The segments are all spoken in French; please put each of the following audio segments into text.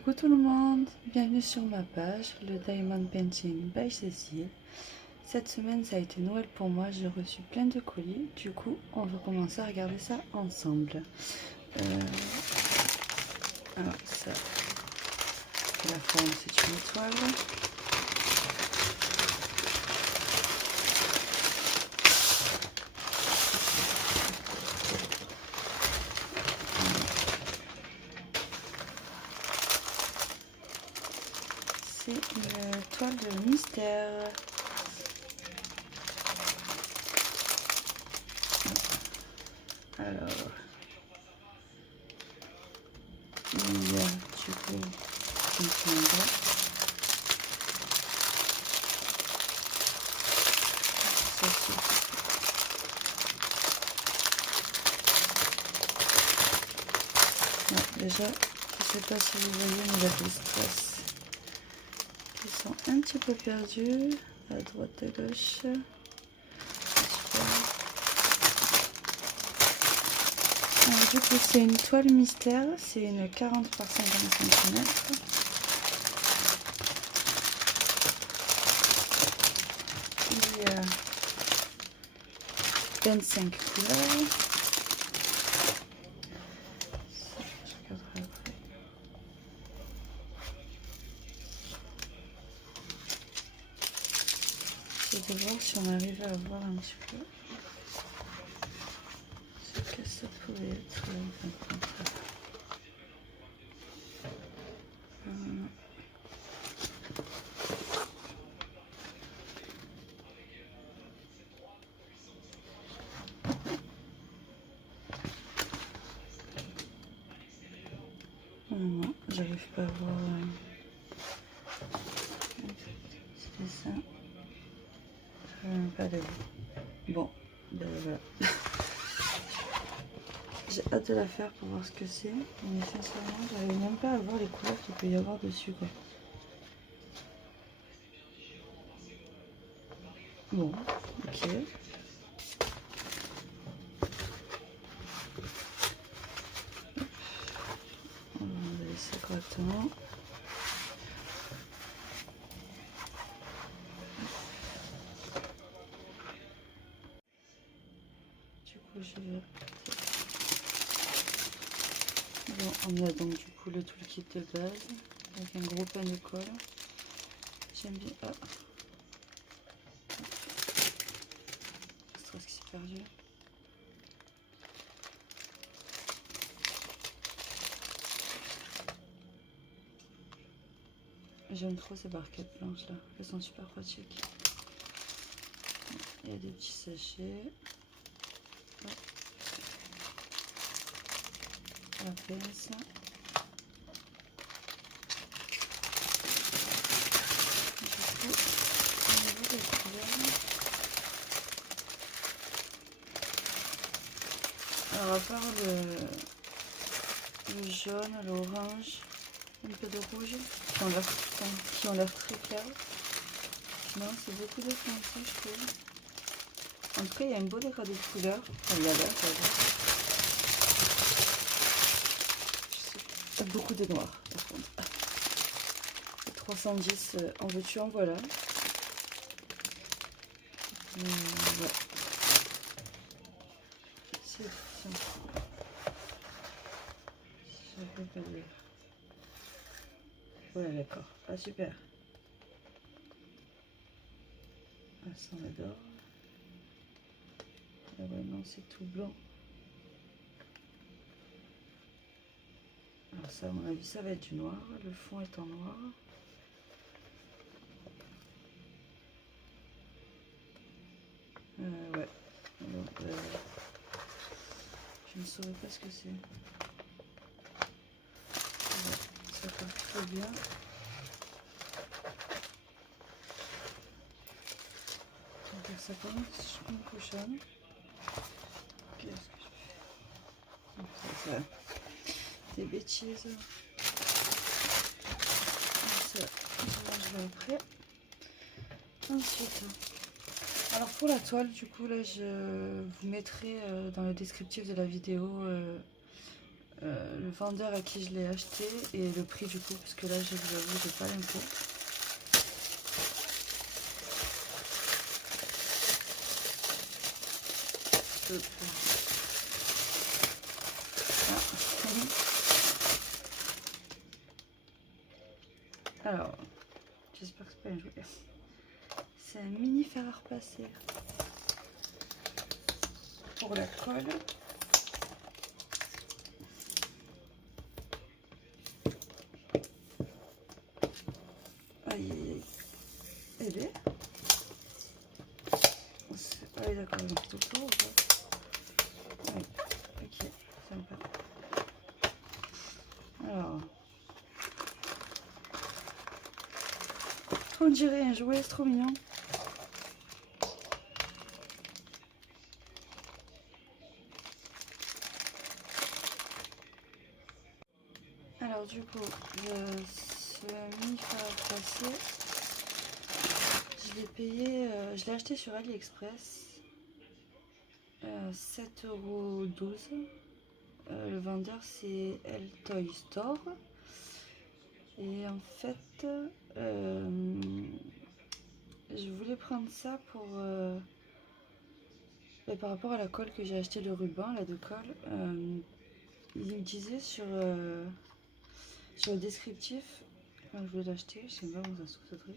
Coucou tout le monde, bienvenue sur ma page, le Diamond Painting by Cécile. Cette semaine ça a été Noël pour moi, j'ai reçu plein de colis, du coup on va commencer à regarder ça ensemble. Alors ça, la forme c'est une étoile. C'est une toile de mystère. Alors, il y a du coup une cendre. Ça c'est déjà, je sais pas si vous voyez, mais il y a des strass qui sont un petit peu perdus à droite et gauche. Alors, du coup, c'est une toile mystère, c'est une 40 par 50 cm. Il y a 25 couleurs. Je regarderai après. Je vais voir si on arrive à voir un petit peu ce que ça pouvait être. Non, j'arrive pas à voir. C'est ça. Pas de goût. Bon, ben voilà. J'ai hâte de la faire pour voir ce que c'est. Mais sincèrement, j'arrive même pas à voir les couleurs qu'il peut y avoir dessus, quoi. Bon, ok. On va enlever ça correctement. Du coup, je vais... Bon, on a donc du coup le toolkit de base avec un gros pan de colle. J'aime bien. Ah. Stress qui s'est perdu. J'aime trop ces barquettes blanches là, elles sont super pratiques. Il y a des petits sachets. Hop. La pince. Alors à part le jaune, l'orange, un peu de rouge, qui ont l'air très clairs. Non, c'est beaucoup de foncé, je trouve. En tout cas, il y a un beau dégradé de couleurs. Enfin, il y a l'air, beaucoup de noir, par contre. 310, en veux-tu, en voilà. Ouais. C'est ça. Je peux pas dire. Ouais, d'accord. Ah, super. Ah, ça, on adore. Ah ouais, non, c'est tout blanc. Alors ça, à mon avis, ça va être du noir. Le fond est en noir. Ouais. Donc, je ne saurais pas ce que c'est. Ouais, ça part très bien. On va faire ça comme une cochonne. Qu'est-ce que je fais? Ça, des bêtises. Ça, je vais après. Ensuite, alors pour la toile, du coup, là, je vous mettrai dans le descriptif de la vidéo le vendeur à qui je l'ai acheté et le prix du coup, parce que là je vous avoue j'ai pas l'info. Alors, j'espère que c'est pas un jouet. C'est un mini fer à repasser pour la colle. Aïe aïe aïe. Elle est. Ah oui d'accord, ils ont fait tout le tour ou pas? Oui, ok, sympa. Alors. On dirait un jouet, c'est trop mignon. Alors du coup, ce mini fer à repasser, je l'ai payé, je l'ai acheté sur AliExpress, 7,12 €. Le vendeur c'est El Toy Store. Et en fait, je voulais prendre ça pour par rapport à la colle que j'ai acheté, le ruban là de colle. Il me disait sur le descriptif, quand je voulais l'acheter, je sais pas où ça se trouve ce truc,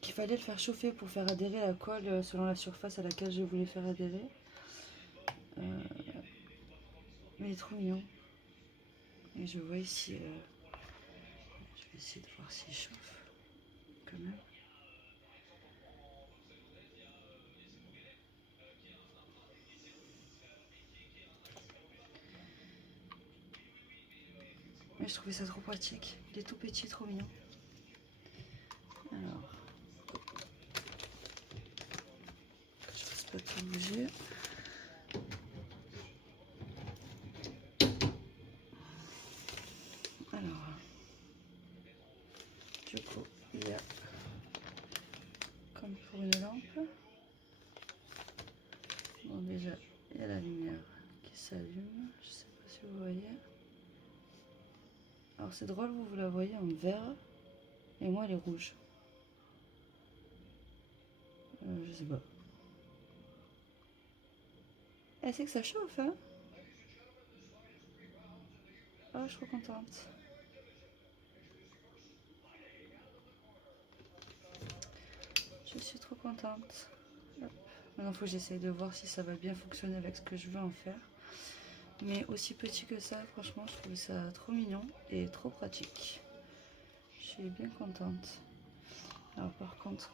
qu'il fallait le faire chauffer pour faire adhérer la colle selon la surface à laquelle je voulais faire adhérer. Mais il est trop mignon. Et je vois ici, je vais essayer de voir s'il chauffe quand même. Mais je trouvais ça trop pratique. Il est tout petit, trop mignon. Alors, je ne fasse pas tout bouger. Alors, du coup, il y a, comme pour une lampe, bon déjà, il y a la lumière qui s'allume. Je sais pas si vous voyez. Alors c'est drôle, vous la voyez en vert, et moi elle est rouge. Je sais pas. Elle sait que ça chauffe, hein? Oh, je suis trop contente. Je suis trop contente. Hop. Maintenant, il faut que j'essaye de voir si ça va bien fonctionner avec ce que je veux en faire. Mais aussi petit que ça, franchement, je trouve ça trop mignon et trop pratique. Je suis bien contente. Alors par contre,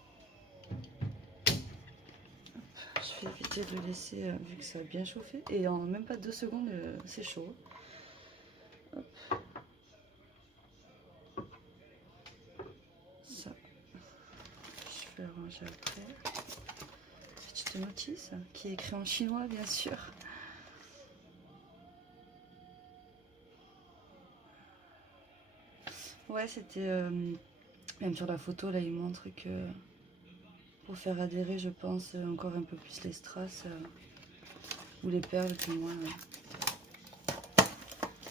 je vais éviter de le laisser, vu que ça a bien chauffé. Et en même pas 2 secondes, c'est chaud. Hop. Ça, je vais arranger après. Petite notice qui est écrite en chinois, bien sûr. Ouais, c'était... même sur la photo, là, il montre que pour faire adhérer, je pense, encore un peu plus les strass ou les perles, du moins.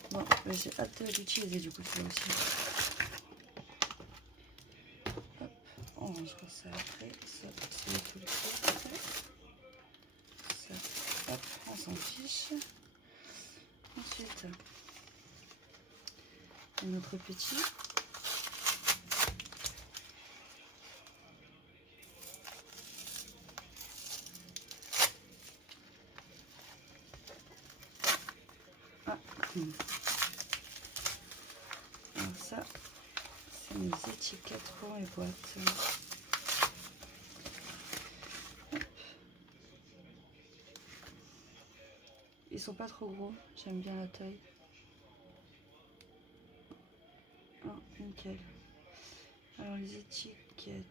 Bon, j'ai hâte d'utiliser du coup celui aussi. Hop, on rangera ça après. Ça, c'est tout le truc. Ça, hop, on s'en fiche. Ensuite, un autre petit. Ah, alors ça, c'est mes étiquettes pour mes boîtes. Hop. Ils sont pas trop gros, j'aime bien la taille. Oh, nickel. Alors les étiquettes,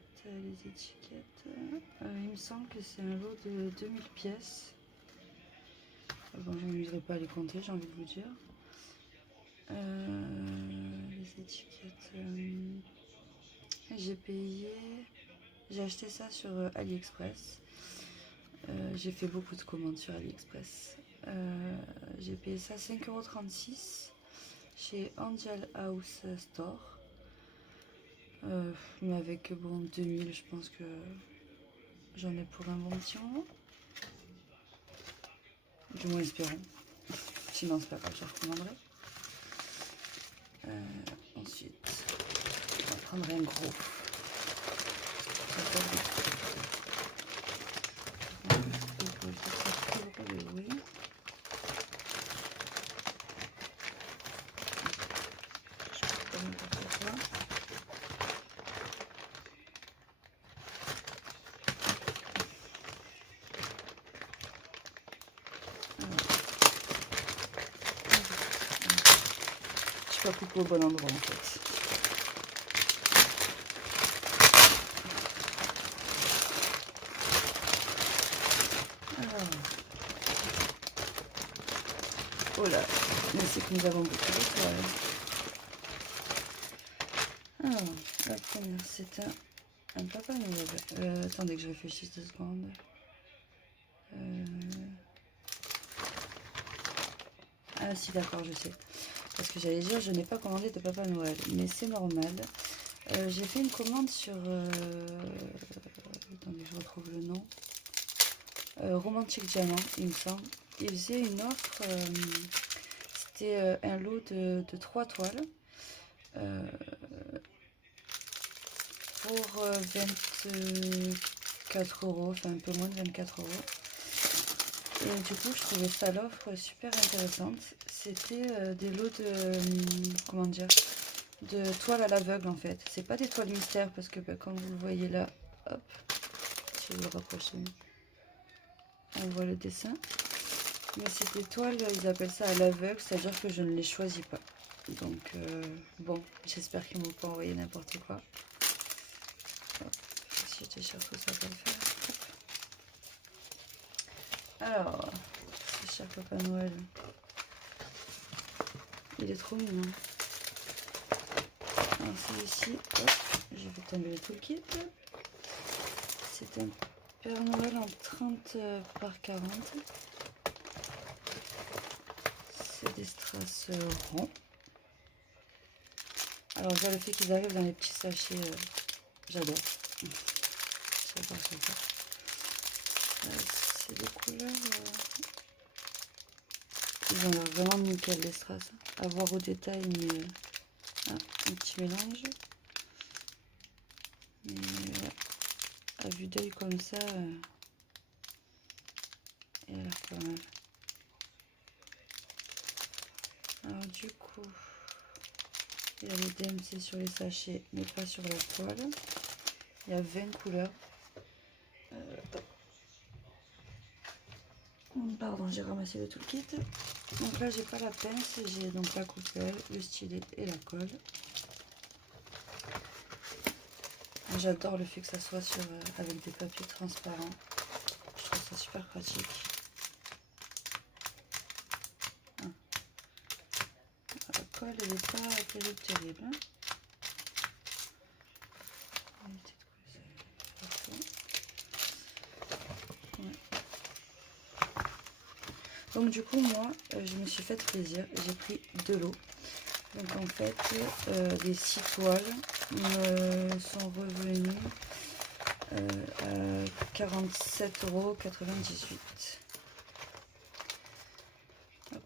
il me semble que c'est un lot de 2000 pièces. Bon, je n'amuserai pas à les compter, j'ai envie de vous dire. Les étiquettes, j'ai acheté ça sur AliExpress. J'ai fait beaucoup de commandes sur AliExpress. J'ai payé ça 5,36 € chez Angel House Store. Mais avec bon 2000, je pense que j'en ai pour un bon petit moment. Du moins espérons. Sinon c'est pas grave, je recommanderai. Ensuite, on va prendre un gros. Je suis pas coupée au bon endroit en fait. Oh là, mais c'est que nous avons beaucoup de toiles. Alors, la première, c'est un Papa Noël. Attendez que je réfléchisse 2 secondes. Ah si, d'accord, je sais. Parce que j'allais dire, je n'ai pas commandé de Papa Noël, mais c'est normal. J'ai fait une commande sur... attendez que je retrouve le nom. Romantic Diamant, il me semble. Il faisait une offre, c'était un lot de 3 toiles pour 24 €, enfin un peu moins de 24 €. Et du coup, je trouvais ça l'offre super intéressante. C'était des lots de, comment dire, de toiles à l'aveugle en fait. C'est pas des toiles mystères parce que comme vous le voyez là, hop, je vais le rapprocher. On voit le dessin. Mais c'est des toiles, ils appellent ça à l'aveugle, c'est-à-dire que je ne les choisis pas. Donc, bon, j'espère qu'ils ne m'ont pas envoyé n'importe quoi. Hop, si j'étais sûre que ça va le faire. Alors, ce cher Papa Noël, il est trop mignon. Alors, celui-ci, hop, je vais tomber tout le kit. C'est un Père Noël en 30 par 40. C'est des strass ronds. Alors, je vois le fait qu'ils arrivent dans les petits sachets, j'adore. J'adore. C'est des couleurs. Ils ont l'air vraiment nickel les strass. À voir au détail, mais un petit mélange. Mais ouais, à vue d'œil comme ça, il a l'air pas mal. Alors du coup, il y a les DMC sur les sachets, mais pas sur la toile. Il y a 20 couleurs. Pardon, j'ai ramassé le toolkit. Donc là, j'ai pas la pince, j'ai donc la coupelle, le stylet et la colle. J'adore le fait que ça soit sur, avec des papiers transparents. Je trouve ça super pratique. La colle, elle n'est pas terrible. Hein. Donc du coup, moi, je me suis fait plaisir. J'ai pris 2 lots. Donc en fait, les 6 toiles me sont revenues à 47,98 €. Hop,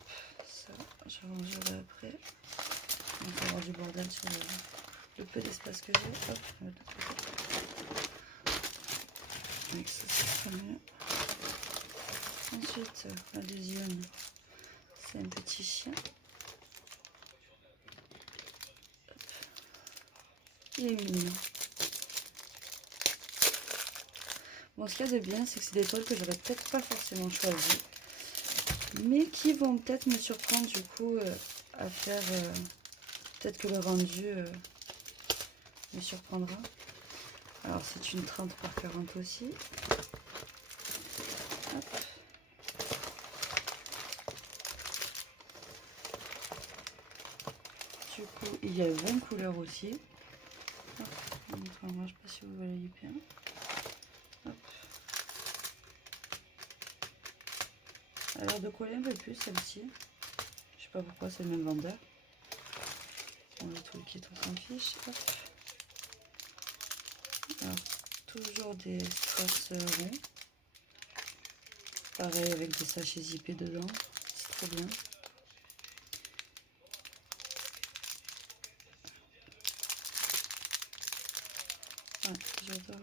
ça, je rangerai après. On va avoir du bordel sur le peu d'espace que j'ai. Hop, je vais mettre de l'autre côté. Avec ça, c'est très mieux. Ensuite, la deuxième, c'est un petit chien. Hop. Il est mignon. Bon, ce qu'il y a de bien, c'est que c'est des toiles que j'aurais peut-être pas forcément choisies, mais qui vont peut-être me surprendre du coup à faire. Peut-être que le rendu me surprendra. Alors, c'est une 30 par 40 aussi. Hop. Du coup, il y a 20 couleurs aussi. Hop, je ne sais pas si vous voyez bien. Hop. a l'air de coller un peu plus celle-ci. Je sais pas pourquoi, c'est le même vendeur. On a tout le kit, on s'en fiche. Hop. Alors, toujours des strass ronds. Pareil avec des sachets zippés dedans. C'est trop bien. Ouais, j'adore.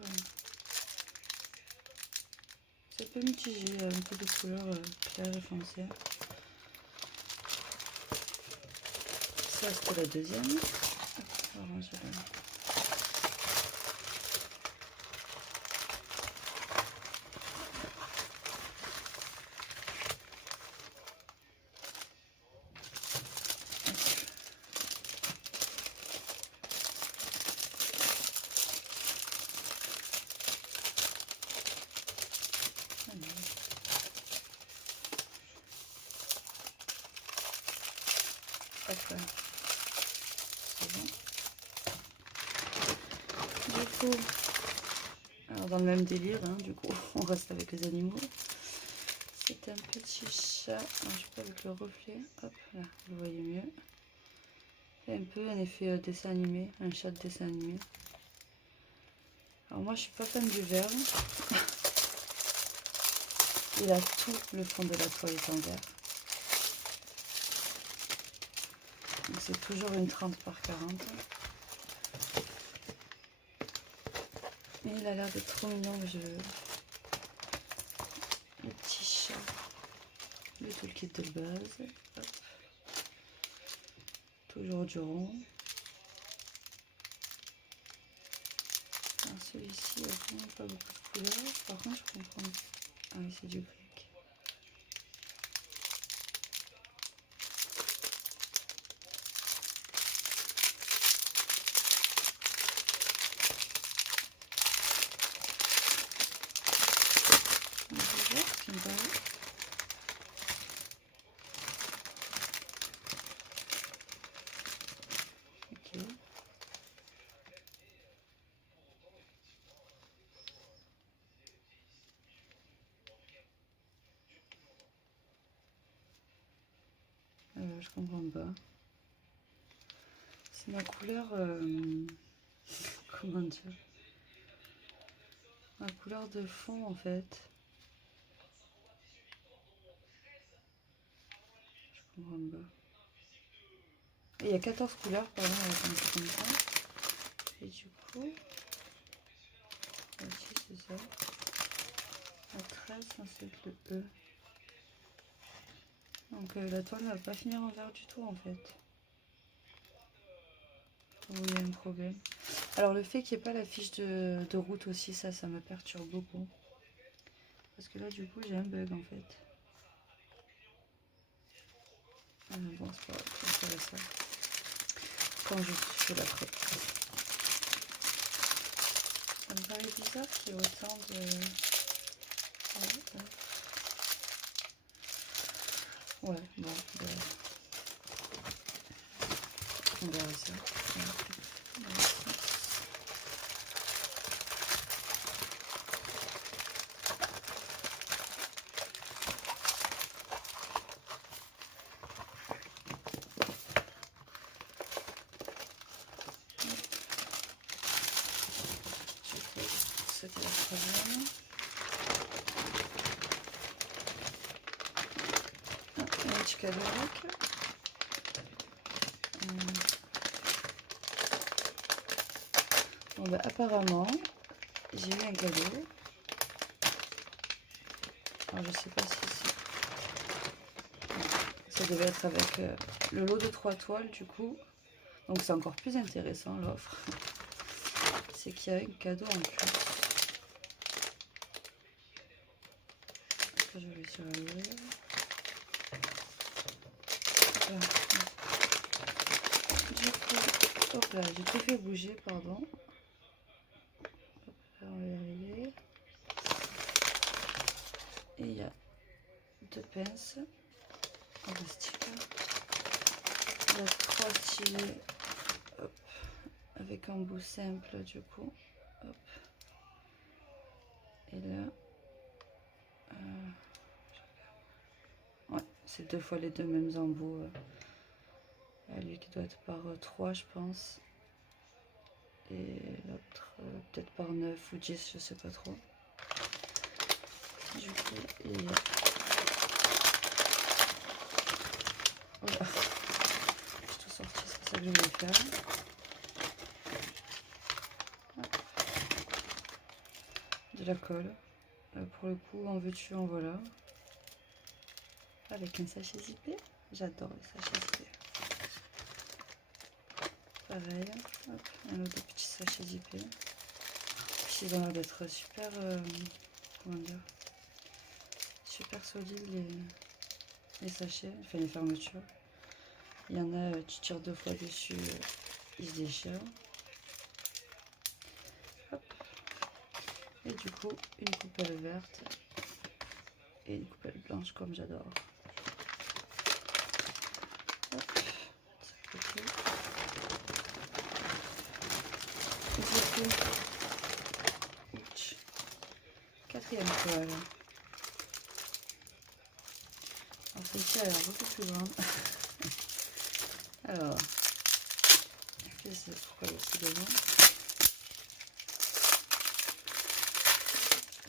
C'est un peu mitigé, un peu de couleur claire et foncée. Ça, c'était la deuxième. Orange, hop, c'est bon. Du coup, alors dans le même délire, hein, du coup, on reste avec les animaux. C'est un petit chat, alors, je sais pas avec le reflet, hop là, vous voyez mieux. C'est un peu un effet dessin animé, un chat de dessin animé. Alors moi je suis pas fan du vert. Il a tout le fond de la toile est en vert. Donc c'est toujours une 30 par 40. Mais il a l'air d'être trop mignon le jeu. Le petit chat. Le toolkit de base. Hop. Toujours du rond. Alors celui-ci, il n'y a vraiment pas beaucoup de couleurs. Par contre, je comprends. Ah oui, c'est du grec. On va voir ce qui me paraît. Ok. Je comprends pas. C'est ma couleur. Comment dire? Ma couleur de fond en fait. Je comprends pas. Et il y a 14 couleurs, pardon, avec un truc comme ça. Et du coup. Ici c'est ça. La 13, c'est le E. Donc la toile ne va pas finir en vert du tout en fait. Oh, il y a un problème. Alors le fait qu'il n'y ait pas la fiche de route aussi, ça me perturbe beaucoup. Parce que là du coup j'ai un bug en fait. Ah mais bon c'est pas grave, je ferai ça. Quand je fais la preuve. Ça me paraît bizarre qu'il y ait autant de... Ouais, bon, on verra ça. C'était la troisième. Un petit cadeau avec. Bon bah apparemment, j'ai eu un cadeau. Alors je sais pas si c'est... Ça devait être avec le lot de 3 toiles du coup. Donc c'est encore plus intéressant l'offre. C'est qu'il y a un cadeau en plus. Je vais sur l'ouvrir. Du coup, hop là, j'ai tout fait bouger, pardon. Hop là, on va y arriver. Et il y a 2 pinces. Oh, des stickers. Il y a 3 stylets. Hop. Avec un bout simple du coup. Hop. Et là. c'est 2 fois les 2 mêmes embouts. Lui qui doit être par 3 je pense. Et l'autre peut-être par 9 ou 10, je sais pas trop. Du coup, il y a... Voilà. J'ai tout sorti, c'est ça que je voulais faire. De la colle. Pour le coup, en veux-tu, en voilà. Avec un sachet zippé. J'adore les sachets zippés. Pareil, hop, un autre petit sachet zippé. Puis ils ont l'air d'être super, comment dire, super solides les sachets, enfin les fermetures. Il y en a, tu tires 2 fois dessus, ils se déchirent. Hop. Et du coup, une coupelle verte et une coupelle blanche comme j'adore. Quatrième toile. Alors celle-ci a l'air beaucoup plus grande. Alors, je sais pourquoi il y a aussi devant.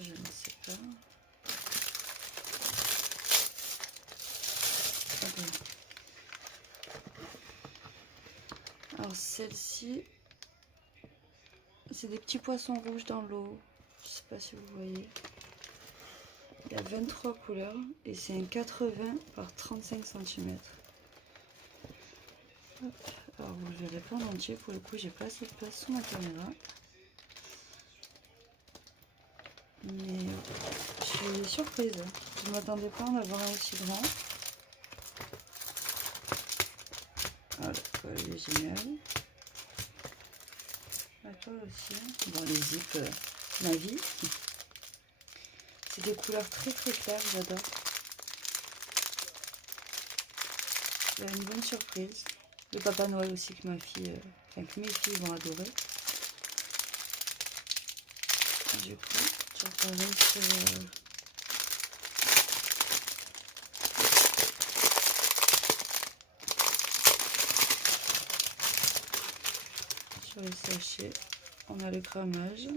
Je ne sais pas. Okay. Alors celle-ci, c'est des petits poissons rouges dans l'eau. Je sais pas si vous voyez. Il y a 23 couleurs et c'est un 80 par 35 cm. Alors vous le verrez pas en entier, pour le coup j'ai pas assez de place sur ma caméra. Mais je suis surprise, je ne m'attendais pas à en avoir un aussi grand. Ah, la colle est géniale. La toile aussi. Bon, les zips, ma vie. C'est des couleurs très très claires, j'adore. Il y a une bonne surprise. Le Papa Noël aussi que ma fille, enfin que mes filles vont adorer. Du coup, je reparais sur les sachets. On a le grammage,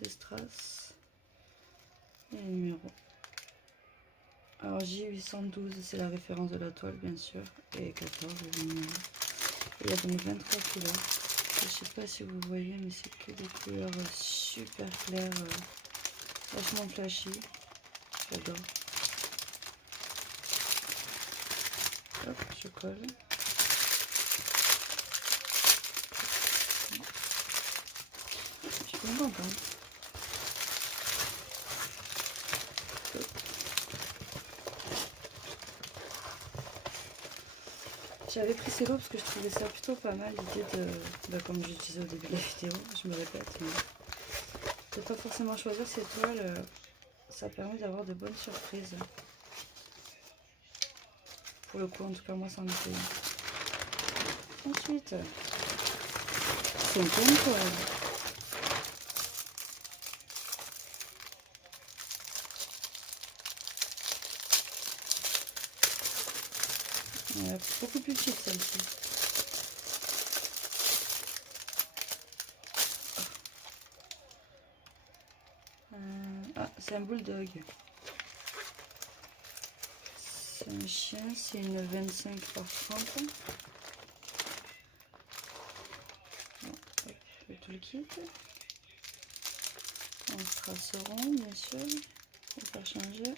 les strass et les numéros. Alors J812 c'est la référence de la toile bien sûr, et 14 le numéro. Et il y a donc 23 couleurs. Je sais pas si vous voyez, mais c'est que des couleurs super claires, vachement flashy. J'adore. Hop, je colle. Je suis contente. Hein. J'avais pris ces lots parce que je trouvais ça plutôt pas mal, l'idée de comme je disais au début de la vidéo, je me répète, mais de pas forcément choisir ces toiles, ça permet d'avoir de bonnes surprises. Pour le coup, en tout cas, moi, ça me fait. Ensuite, 5e toile. Beaucoup plus petite celle-ci. Ah, c'est un bulldog. C'est un chien, c'est une 25 par 30. Bon, hop, je tout le kit. On traceront bien sûr pour faire changer.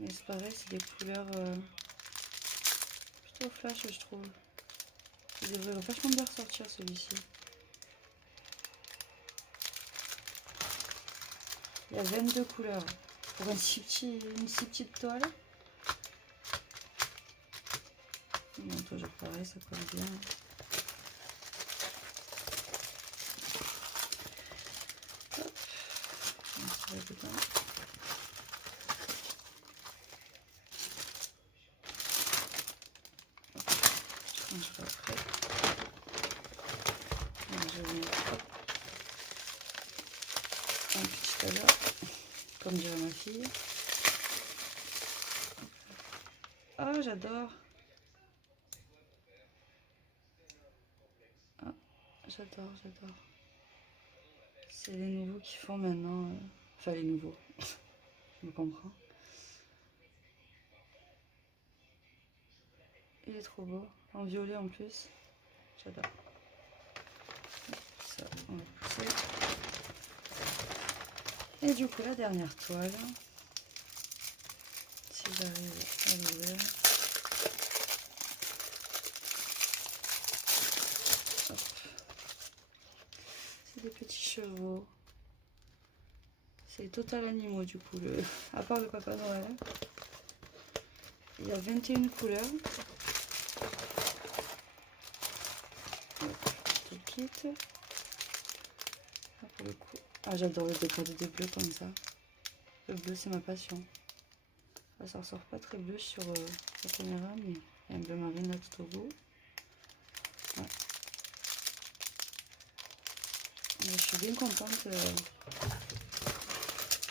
Mais c'est pareil, c'est des couleurs plutôt flash je trouve. Il devrait vachement bien ressortir celui-ci. Il y a 22 couleurs pour une si petite toile. Le manteau, pareil, ça colle bien. Hop, on se dedans. Je rangerai après. Donc, je mets un petit tailleur, comme dirait ma fille. Ah, j'adore. Ah, j'adore, j'adore. C'est les nouveaux qui font maintenant. Enfin, les nouveaux. Je me comprends. Il est trop beau. En violet en plus. J'adore. Ça, on va pousser. Et du coup, la dernière toile. Si j'arrive à l'ouvrir. C'est des petits chevaux. C'est total animaux du coup, à part le Papa Noël. Il y a 21 couleurs. Tout le kit. Ah, pour le coup. Ah, j'adore le décodé des bleus comme ça. Le bleu, c'est ma passion. Ah, ça ressort pas très bleu sur la caméra, mais il y a un bleu marine là tout au bout. Ouais. Je suis bien contente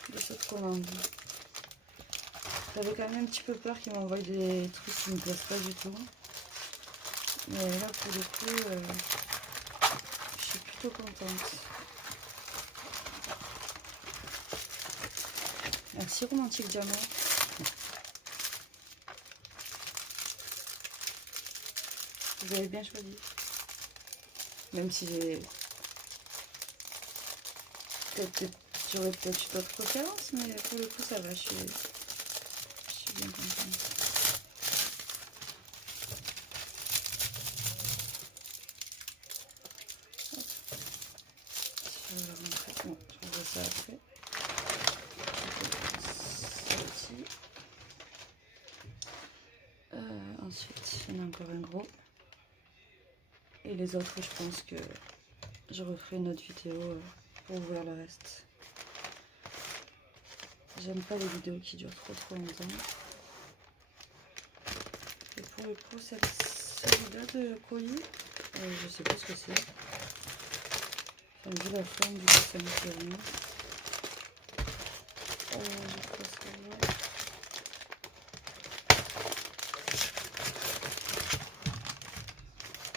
de cette commande. J'avais quand même un petit peu peur qu'ils m'envoient des trucs qui me plaisent pas du tout. Mais là, pour le coup, je suis plutôt contente. Merci Romantique Diamant. Vous avez bien choisi. Même si j'aurais peut-être eu d'autres préférences, mais pour le coup ça va, je suis bien contente. Je vais la montrer. Bon, je revois ça après. Celle-ci. Ensuite, il y en a encore un gros. Et les autres, je pense que je referai une autre vidéo pour ouvrir le reste. J'aime pas les vidéos qui durent trop longtemps. Et pour le coup, celui-là de colis, je sais pas ce que c'est. Enfin, vu la forme, du coup, ça me fait rien. Je passe là.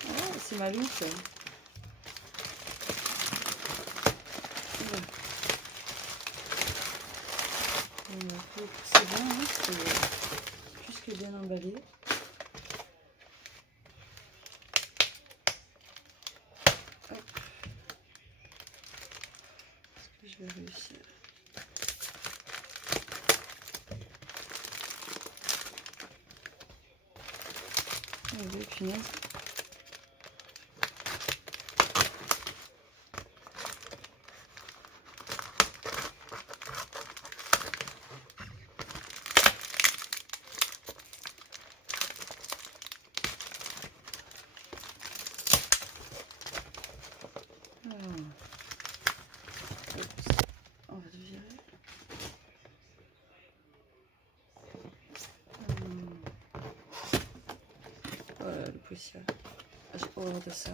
Ah, c'est ma loupe. C'est bien, hein, c'est plus que bien emballé. Hop. Est-ce que je vais réussir? Oh, deux punaises. On va le virer. Voilà le poussière. J'ai horreur de ça.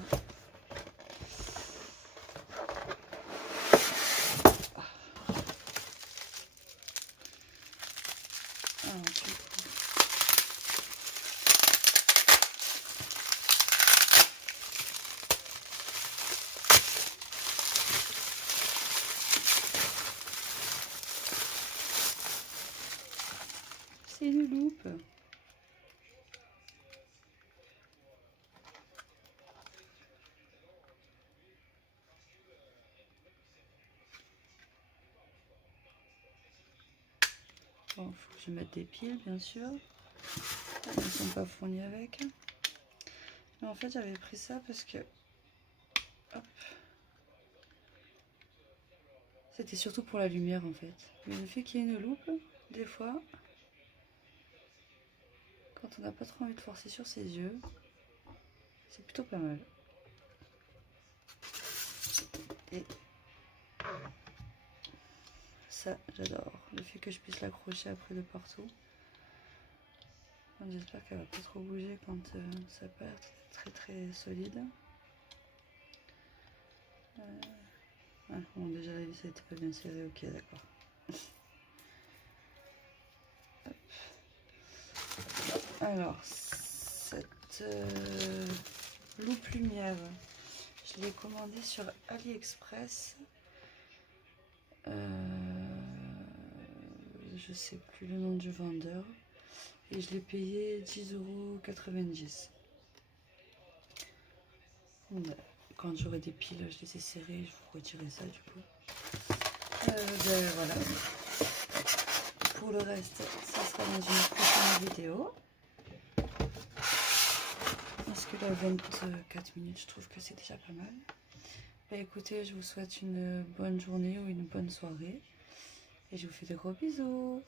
C'est une loupe. Bon, faut que je mette des piles, bien sûr. Ils ne sont pas fournis avec. Mais en fait, j'avais pris ça parce que... Hop. C'était surtout pour la lumière, en fait. Mais le fait qu'il y ait une loupe, des fois, quand on n'a pas trop envie de forcer sur ses yeux, c'est plutôt pas mal. Et ça, j'adore. Le fait que je puisse l'accrocher après de partout. J'espère qu'elle va pas trop bouger quand ça peut être très solide. Ah, bon, déjà la vis était pas bien serrée, ok, d'accord. Alors, cette loupe lumière, je l'ai commandée sur AliExpress. Je sais plus le nom du vendeur. Et je l'ai payé 10,90 €. Quand j'aurai des piles, je les essaierai, je vous retirerai ça du coup. Voilà. Pour le reste, ça sera dans une prochaine vidéo. Parce que là, 24 minutes, je trouve que c'est déjà pas mal. Bah, écoutez, je vous souhaite une bonne journée ou une bonne soirée. Et je vous fais de gros bisous.